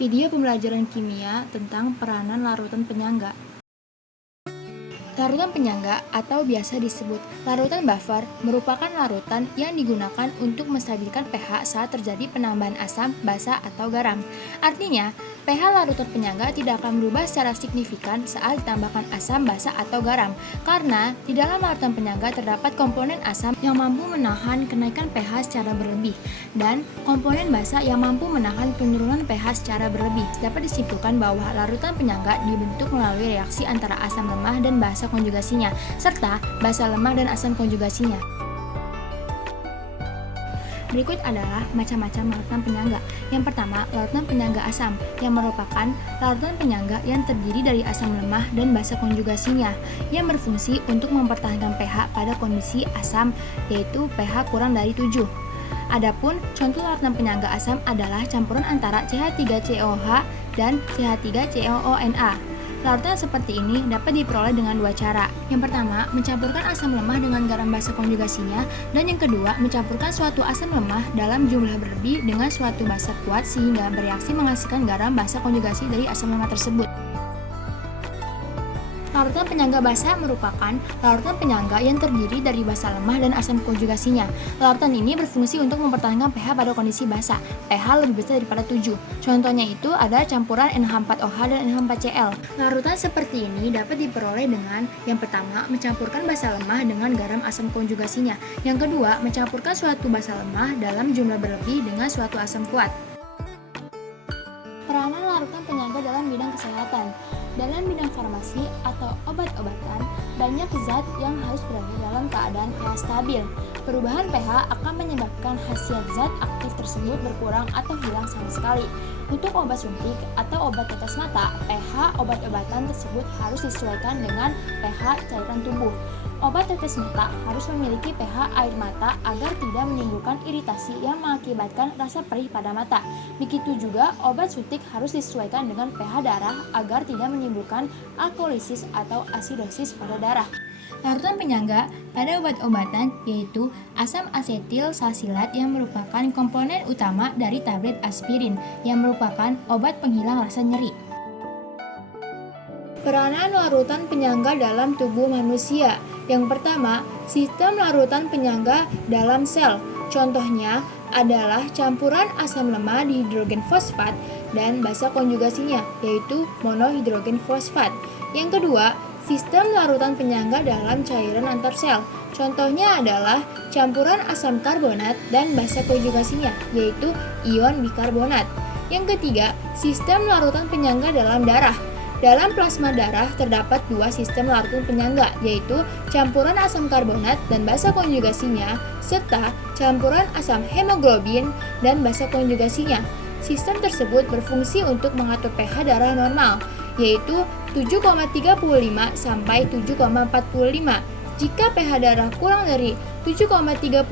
Video pembelajaran kimia tentang peranan larutan penyangga. Larutan penyangga atau biasa disebut larutan buffer merupakan larutan yang digunakan untuk menstabilkan pH saat terjadi penambahan asam, basa, atau garam. Artinya, pH larutan penyangga tidak akan berubah secara signifikan saat ditambahkan asam, basa, atau garam, karena di dalam larutan penyangga terdapat komponen asam yang mampu menahan kenaikan pH secara berlebih, dan komponen basa yang mampu menahan penurunan pH secara berlebih. Dapat disimpulkan bahwa larutan penyangga dibentuk melalui reaksi antara asam lemah dan basa konjugasinya, serta basa lemah dan asam konjugasinya. Berikut adalah macam-macam larutan penyangga. Yang pertama, larutan penyangga asam, yang merupakan larutan penyangga yang terdiri dari asam lemah dan basa konjugasinya, yang berfungsi untuk mempertahankan pH pada kondisi asam, yaitu pH kurang dari 7. Adapun contoh larutan penyangga asam adalah campuran antara CH3COH dan CH3COONA. Larutan seperti ini dapat diperoleh dengan dua cara. Yang pertama, mencampurkan asam lemah dengan garam basa konjugasinya, dan yang kedua, mencampurkan suatu asam lemah dalam jumlah berlebih dengan suatu basa kuat sehingga bereaksi menghasilkan garam basa konjugasi dari asam lemah tersebut. Larutan penyangga basa merupakan larutan penyangga yang terdiri dari basa lemah dan asam konjugasinya. Larutan ini berfungsi untuk mempertahankan pH pada kondisi basa, pH lebih besar daripada 7. Contohnya itu ada campuran NH4OH dan NH4Cl. Larutan seperti ini dapat diperoleh dengan yang pertama, mencampurkan basa lemah dengan garam asam konjugasinya. Yang kedua, mencampurkan suatu basa lemah dalam jumlah berlebih dengan suatu asam kuat. Peranan larutan penyangga dalam bidang kesehatan. Dalam bidang farmasi atau obat-obatan, banyak zat yang harus berada dalam keadaan pH stabil. Perubahan pH akan menyebabkan khasiat zat aktif tersebut berkurang atau hilang sama sekali. Untuk obat suntik atau obat tetes mata, pH obat-obatan tersebut harus disesuaikan dengan pH cairan tubuh. Obat tetes mata harus memiliki pH air mata agar tidak menimbulkan iritasi yang mengakibatkan rasa perih pada mata. Begitu juga obat suntik harus disesuaikan dengan pH darah agar tidak menimbulkan alkolisis atau asidosis pada darah. Larutan penyangga pada obat-obatan yaitu asam asetil salsilat yang merupakan komponen utama dari tablet aspirin yang merupakan obat penghilang rasa nyeri. Peranan larutan penyangga dalam tubuh manusia. Yang pertama, sistem larutan penyangga dalam sel. Contohnya adalah campuran asam lemah dihidrogen fosfat dan basa konjugasinya, yaitu monohidrogen fosfat. Yang kedua, sistem larutan penyangga dalam cairan antar sel. Contohnya adalah campuran asam karbonat dan basa konjugasinya, yaitu ion bikarbonat. Yang ketiga, sistem larutan penyangga dalam darah. Dalam plasma darah terdapat dua sistem larutan penyangga, yaitu campuran asam karbonat dan basa konjugasinya, serta campuran asam hemoglobin dan basa konjugasinya. Sistem tersebut berfungsi untuk mengatur pH darah normal, yaitu 7,35 sampai 7,45. Jika pH darah kurang dari 7,35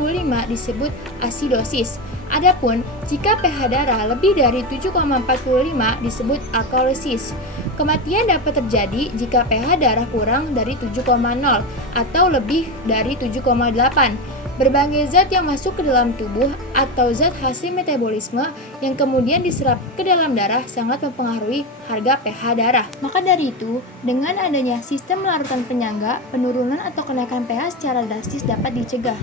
disebut asidosis. Adapun jika pH darah lebih dari 7,45 disebut alkalisis. Kematian dapat terjadi jika pH darah kurang dari 7,0 atau lebih dari 7,8. Berbagai zat yang masuk ke dalam tubuh atau zat hasil metabolisme yang kemudian diserap ke dalam darah sangat mempengaruhi harga pH darah. Maka dari itu, dengan adanya sistem larutan penyangga, penurunan atau kenaikan pH secara drastis dapat dicegah.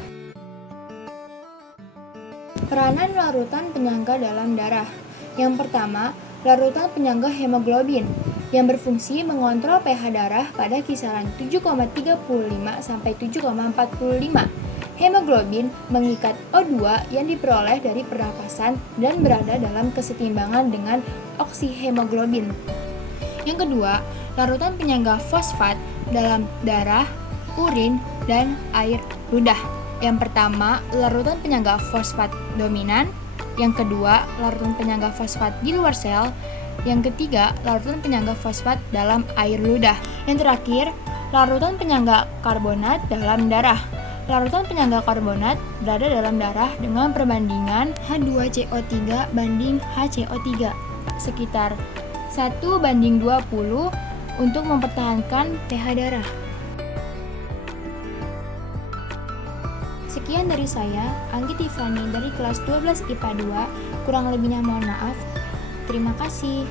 Peranan larutan penyangga dalam darah. Yang pertama, larutan penyangga hemoglobin yang berfungsi mengontrol pH darah pada kisaran 7,35 sampai 7,45. Hemoglobin mengikat O2 yang diperoleh dari pernapasan dan berada dalam kesetimbangan dengan oksihemoglobin. Yang kedua, larutan penyangga fosfat dalam darah, urin, dan air ludah. Yang pertama, larutan penyangga fosfat dominan. Yang kedua, larutan penyangga fosfat di luar sel. Yang ketiga, larutan penyangga fosfat dalam air ludah. Yang terakhir, larutan penyangga karbonat dalam darah. Larutan penyangga karbonat berada dalam darah dengan perbandingan H2CO3 banding HCO3 sekitar 1:20 untuk mempertahankan pH darah. Sekian dari saya, Anggi Tiffany dari kelas 12 IPA 2. Kurang lebihnya mohon maaf. Terima kasih.